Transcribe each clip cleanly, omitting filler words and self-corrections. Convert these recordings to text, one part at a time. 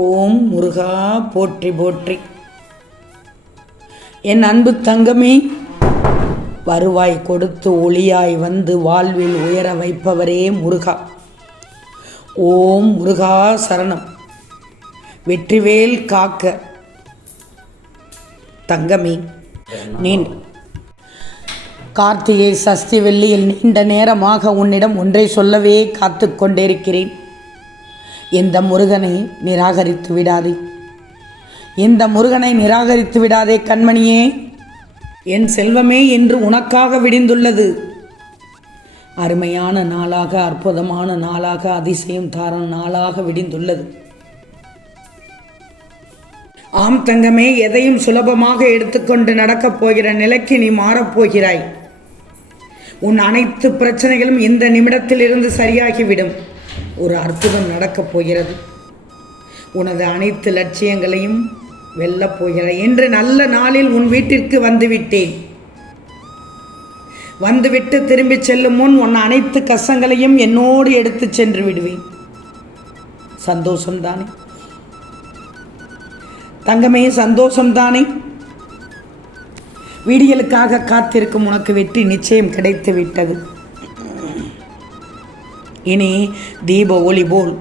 ஓம் முருகா போற்றி போற்றி. என் அன்பு தங்கமே, வருவாய் கொடுத்து ஒளியாய் வந்து வாழ்வில் உயர வைப்பவரே முருகா. ஓம் முருகா சரணம். வெற்றிவேல் காக்க. தங்கமே, கார்த்திகை சஷ்டி வெள்ளியில் நீண்ட நேரமாக உன்னிடம் ஒன்றை சொல்லவே காத்து கொண்டிருக்கிறேன். இந்த முருகனை நிராகரித்து விடாதே, இந்த முருகனை நிராகரித்து விடாதே கண்மணியே. என் செல்வமே, இன்று உனக்காக விடிந்துள்ளது. அருமையான நாளாக, அற்புதமான நாளாக, அதிசயம் தாரும் நாளாக விடிந்துள்ளது. ஆம் தங்கமே, எதையும் சுலபமாக எடுத்துக்கொண்டு நடக்கப் போகிற நிலைக்கு நீ மாறப்போகிறாய். உன் அனைத்து பிரச்சனைகளும் இந்த நிமிடத்தில் இருந்து சரியாகிவிடும். ஒரு அற்புதம் நடக்கப் போகிறது. உனது அனைத்து லட்சியங்களையும் வெல்லப் போகிறாய். இன்று நல்ல நாளில் உன் வீட்டிற்கு வந்துவிட்டேன். வந்துவிட்டு திரும்பி செல்லும் முன் உன் அனைத்து கஷ்டங்களையும் என்னோடு எடுத்து சென்று விடுவேன். சந்தோஷம்தானே தங்கமே, சந்தோஷம்தானே? வீடியலுக்காக காத்திருக்கும் உனக்கு வெற்றி நிச்சயம் கிடைத்து விட்டது. இனி தீப ஒளி போல்,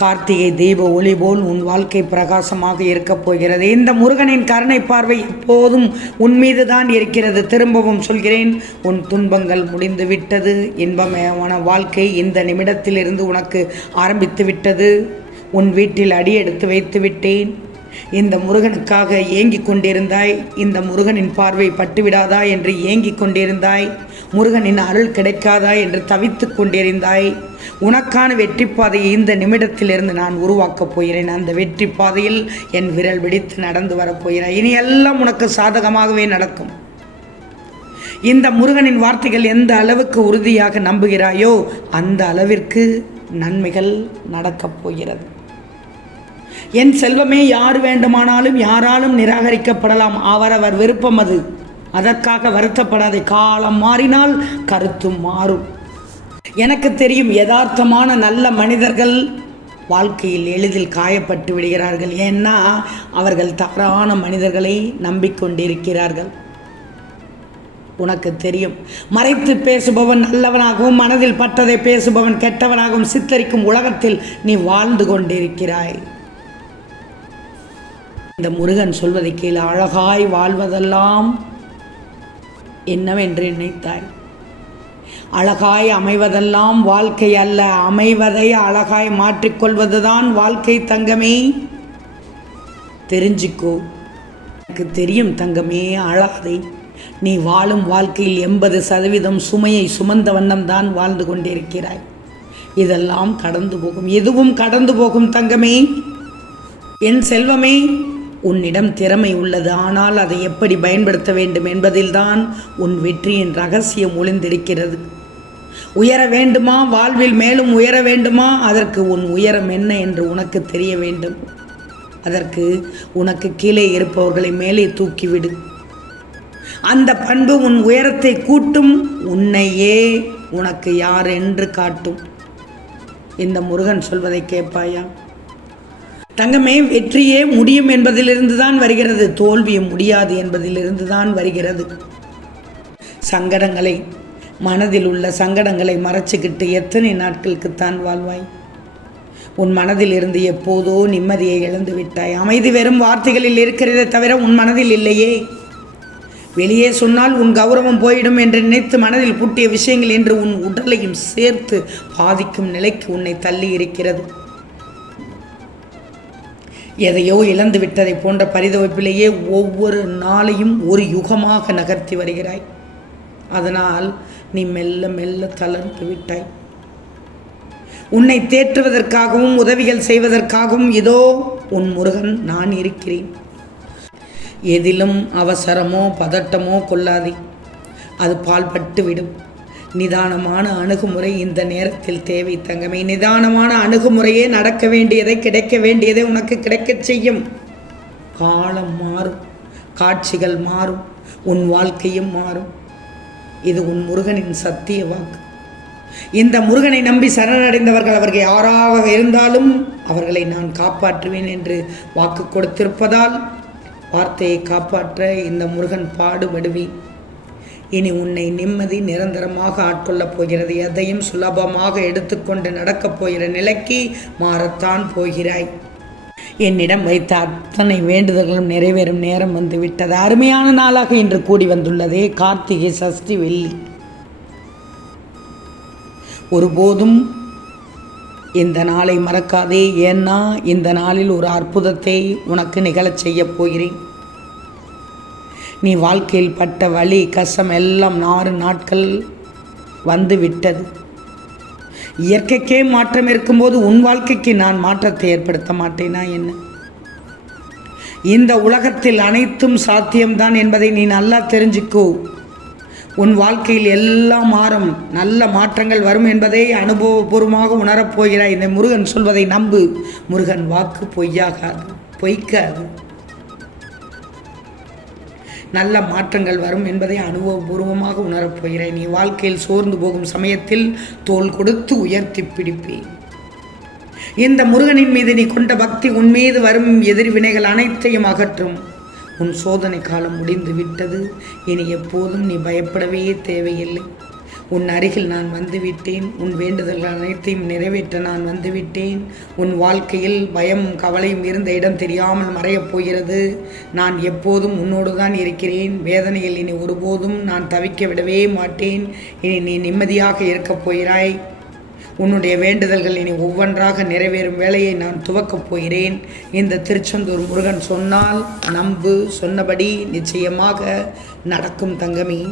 கார்த்திகை தீப ஒளி போல் உன் வாழ்க்கை பிரகாசமாக இருக்கப் போகிறது. இந்த முருகனின் கருணை பார்வை எப்போதும் உன் மீது தான் இருக்கிறது. திரும்பவும் சொல்கிறேன், உன் துன்பங்கள் முடிந்து விட்டது. இன்பமயமான வாழ்க்கை இந்த நிமிடத்திலிருந்து உனக்கு ஆரம்பித்து விட்டது. உன் வீட்டில் அடி எடுத்து வைத்து விட்டேன். இந்த முருகனுக்காக ஏங்கிக் கொண்டிருந்தாய். இந்த முருகனின் பார்வை பட்டுவிடாதா என்று ஏங்கிக் கொண்டிருந்தாய். முருகனின் அருள் கிடைக்காதா என்று தவித்து கொண்டிருந்தாய். உனக்கான வெற்றி பாதையை இந்த நிமிடத்திலிருந்து நான் உருவாக்கப் போகிறேன். அந்த வெற்றி பாதையில் என் விரல் பிடித்து நடந்து வரப்போகிறாய். இனி எல்லாம் உனக்கு சாதகமாகவே நடக்கும். இந்த முருகனின் வார்த்தைகள் எந்த அளவுக்கு உறுதியாக நம்புகிறாயோ அந்த அளவிற்கு நன்மைகள் நடக்கப் போகிறது. என் செல்வமே, யார் வேண்டுமானாலும் யாராலும் நிராகரிக்கப்படலாம். அவரவர் விருப்பம் அது. அதற்காக வருத்தப்படாதே. காலம் மாறினால் கருத்தும் மாறும். எனக்கு தெரியும், யதார்த்தமான நல்ல மனிதர்கள் வாழ்க்கையில் எளிதில் காயப்பட்டு விடுகிறார்கள். ஏன்னா அவர்கள் தவறான மனிதர்களை நம்பிக்கொண்டிருக்கிறார்கள். உனக்கு தெரியும், மறைத்து பேசுபவன் நல்லவனாகவும் மனதில் பட்டதை பேசுபவன் கெட்டவனாகவும் சித்தரிக்கும் உலகத்தில் நீ வாழ்ந்து கொண்டிருக்கிறாய். இந்த முருகன் சொல்வதை கீழே அழகாய் வாழ்வதெல்லாம் என்னவென்று நினைத்தாய்? அழகாய் அமைவதெல்லாம் வாழ்க்கை அல்ல, அமைவதை அழகாய் மாற்றிக்கொள்வதுதான் வாழ்க்கை. தங்கமே, தெரிஞ்சுக்கோ. எனக்கு தெரியும் தங்கமே, அழாதே. நீ வாழும் வாழ்க்கையில் 80% சுமையை சுமந்த வண்ணம் தான் வாழ்ந்து கொண்டிருக்கிறாய். இதெல்லாம் கடந்து போகும். எதுவும் கடந்து போகும் தங்கமே. என் செல்வமே, உன்னிடம் திறமை உள்ளது. ஆனால் அதை எப்படி பயன்படுத்த வேண்டும் என்பதில்தான் உன் வெற்றியின் ரகசியம் ஒளிந்திருக்கிறது. உயர வேண்டுமா? வாழ்வில் மேலும் உயர வேண்டுமா? அதற்கு உன் உயரம் என்ன என்று உனக்கு தெரிய வேண்டும். அதற்கு உனக்கு கீழே இருப்பவர்களை மேலே தூக்கிவிடு. அந்த பண்பு உன் உயரத்தை கூட்டும். உன்னையே உனக்கு யார் என்று காட்டும். இந்த முருகன் சொல்வதை கேட்பாயா? தங்கமே, வெற்றியே முடியும் என்பதிலிருந்து தான் வருகிறது. தோல்வியும் முடியாது என்பதிலிருந்து தான் வருகிறது. சங்கடங்களை, மனதில் உள்ள சங்கடங்களை மறைச்சிக்கிட்டு எத்தனை நாட்களுக்குத்தான் வாழ்வாய்? உன் மனதில் இருந்து எப்போதோ நிம்மதியை இழந்து விட்டாய். அமைதி வெறும் வார்த்தைகளில் இருக்கிறதே தவிர உன் மனதில் இல்லையே. வெளியே சொன்னால் உன் கௌரவம் போயிடும் என்று நினைத்து மனதில் பூட்டிய விஷயங்கள் என்று உன் உடலையும் சேர்த்து பாதிக்கும் நிலைக்கு உன்னை தள்ளி இருக்கிறது. எதையோ இழந்து விட்டதை போன்ற பரிதவிப்பிலேயே ஒவ்வொரு நாளையும் ஒரு யுகமாக நகர்த்தி வருகிறாய். அதனால் நீ மெல்ல மெல்ல தளர்ந்து விட்டாய். உன்னை தேற்றுவதற்காகவும் உதவிகள் செய்வதற்காகவும் இதோ உன் முருகன் நான் இருக்கிறேன். எதிலும் அவசரமோ பதட்டமோ கொள்ளாதே. அது பால்பட்டு விடும். நிதானமான அணுகுமுறை இந்த நேரத்தில் தேவை தங்கமே. நிதானமான அணுகுமுறையே நடக்க வேண்டியதை, கிடைக்க வேண்டியதை உனக்கு கிடைக்கச் செய்யும். காலம் மாறும், காட்சிகள் மாறும், உன் வாழ்க்கையும் மாறும். இது உன் முருகனின் சத்திய வாக்கு. இந்த முருகனை நம்பி சரணடைந்தவர்கள் அவர்கள் யாராக இருந்தாலும் அவர்களை நான் காப்பாற்றுவேன் என்று வாக்கு கொடுத்திருப்பதால் வார்த்தையை காப்பாற்ற இந்த முருகன் பாடுபடுவேன். இனி உன்னை நிம்மதி நிரந்தரமாக ஆட்கொள்ளப் போகிறது. எதையும் சுலபமாக எடுத்துக்கொண்டு நடக்கப் போகிற நிலைக்கு மாறத்தான் போகிறாய். என்னிடம் வைத்த அத்தனை வேண்டுதல்களும் நிறைவேறும் நேரம் வந்து விட்டது. அருமையான நாளாக இன்று கூடி வந்துள்ளதே கார்த்திகை சஷ்டி வெள்ளி. ஒருபோதும் இந்த நாளை மறக்காதே. ஏன்னா இந்த நாளில் ஒரு அற்புதத்தை உனக்கு நிகழச் செய்ய போகிறேன். நீ வாழ்க்கையில் பட்ட வலி கஷ்டம் எல்லாம் 4 நாட்கள் வந்து விட்டது. இயற்கைக்கே மாற்றம் இருக்கும்போது உன் வாழ்க்கைக்கு நான் மாற்றத்தை ஏற்படுத்த மாட்டேனா என்ன? இந்த உலகத்தில் அனைத்தும் சாத்தியம்தான் என்பதை நீ நல்லா தெரிஞ்சுக்கோ. உன் வாழ்க்கையில் எல்லாம் மாறும், நல்ல மாற்றங்கள் வரும் என்பதை அனுபவபூர்வமாக உணரப்போகிறாய். இந்த முருகன் சொல்வதை நம்பு. முருகன் வாக்கு பொய்யாகாது, பொய்க்காது. நல்ல மாற்றங்கள் வரும் என்பதை அனுபவபூர்வமாக உணரப்போகிறேன். நீ வாழ்க்கையில் சோர்ந்து போகும் சமயத்தில் தோள் கொடுத்து உயர்த்தி பிடிப்பேன். இந்த முருகனின் மீது நீ கொண்ட பக்தி உன் மீது வரும் எதிர்வினைகள் அனைத்தையும் அகற்றும். உன் சோதனை காலம் முடிந்து விட்டது. இனி எப்போதும் நீ பயப்படவே தேவையில்லை. உன் அருகில் நான் வந்துவிட்டேன். உன் வேண்டுதல்கள் அனைத்தையும் நிறைவேற்ற நான் வந்துவிட்டேன். உன் வாழ்க்கையில் பயமும் கவலையும் இருந்த இடம் தெரியாமல் மறையப் போகிறது. நான் எப்போதும் உன்னோடு தான் இருக்கிறேன். வேதனையில் இனி ஒருபோதும் நான் தவிக்க விடவே மாட்டேன். இனி நீ நிம்மதியாக இருக்கப் போகிறாய். உன்னுடைய வேண்டுதல்கள் இனி ஒவ்வொன்றாக நிறைவேறும் வேலையை நான் துவக்கப் போகிறேன். இந்த திருச்செந்தூர் முருகன் சொன்னால் நம்பு. சொன்னபடி நிச்சயமாக நடக்கும் தங்கமி.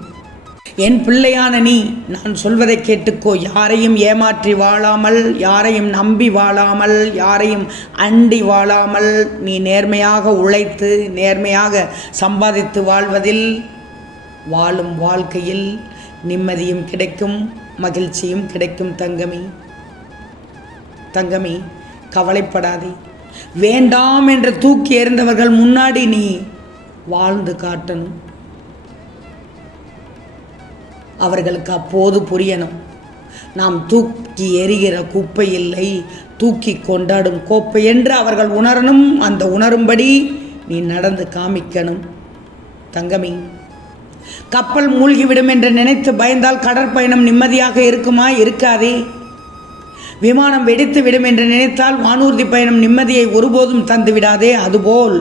என் பிள்ளையான நீ நான் சொல்வதை கேட்டுக்கோ. யாரையும் ஏமாற்றி வாழாமல், யாரையும் நம்பி வாழாமல், யாரையும் அண்டி வாழாமல் நீ நேர்மையாக உழைத்து நேர்மையாக சம்பாதித்து வாழ்வதில் வாழும் வாழ்க்கையில் நிம்மதியும் கிடைக்கும், மகிழ்ச்சியும் கிடைக்கும் தங்கமி. தங்கமி, கவலைப்படாதே. வேண்டாம் என்று தூக்கி எறிந்தவர்கள் முன்னாடி நீ வாழ்ந்து காட்டணும். அவர்களுக்கு அப்போது புரியணும், நாம் தூக்கி எறிகிற குப்பை இல்லை, தூக்கி கொண்டாடும் கோப்பை என்று அவர்கள் உணரணும். அந்த உணரும்படி நீ நடந்து காமிக்கணும் தங்கமி. கப்பல் மூழ்கிவிடும் என்று நினைத்து பயந்தால் கடற்பயணம் நிம்மதியாக இருக்குமா? இருக்காதே. விமானம் வெடித்து விடும் என்று நினைத்தால் வானூர்தி பயணம் நிம்மதியை ஒருபோதும் தந்து விடாதே. அதுபோல்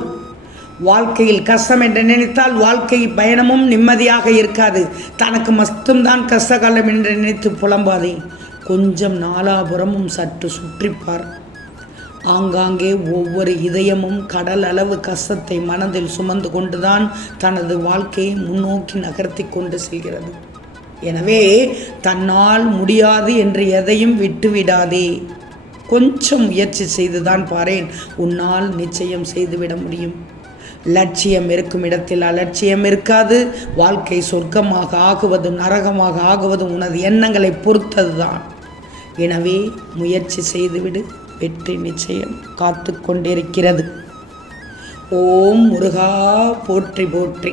வாழ்க்கையில் கஷ்டம் என்று நினைத்தால் வாழ்க்கை பயணமும் நிம்மதியாக இருக்காது. தனக்கு மட்டும்தான் கஷ்டகாலம் என்று நினைத்து புலம்பாதே. கொஞ்சம் நாலாபுரமும் சற்று சுற்றிப்பார். ஆங்காங்கே ஒவ்வொரு இதயமும் கடல் அளவு கஷ்டத்தை மனதில் சுமந்து கொண்டுதான் தனது வாழ்க்கையை முன்னோக்கி நகர்த்தி கொண்டு செல்கிறது. எனவே தன்னால் முடியாது என்று எதையும் விட்டுவிடாதே. கொஞ்சம் முயற்சி செய்துதான் பாரேன், உன்னால் நிச்சயம் செய்துவிட முடியும். லட்சியம் இருக்கும் இடத்தில் அலட்சியம் இருக்காது. வாழ்க்கை சொர்க்கமாக ஆகுவதும் நரகமாக ஆகுவதும் உனது எண்ணங்களை பொறுத்ததுதான். எனவே முயற்சி செய்துவிடு, வெற்றி நிச்சயம் காத்து கொண்டிருக்கிறது. ஓம் முருகா போற்றி போற்றி.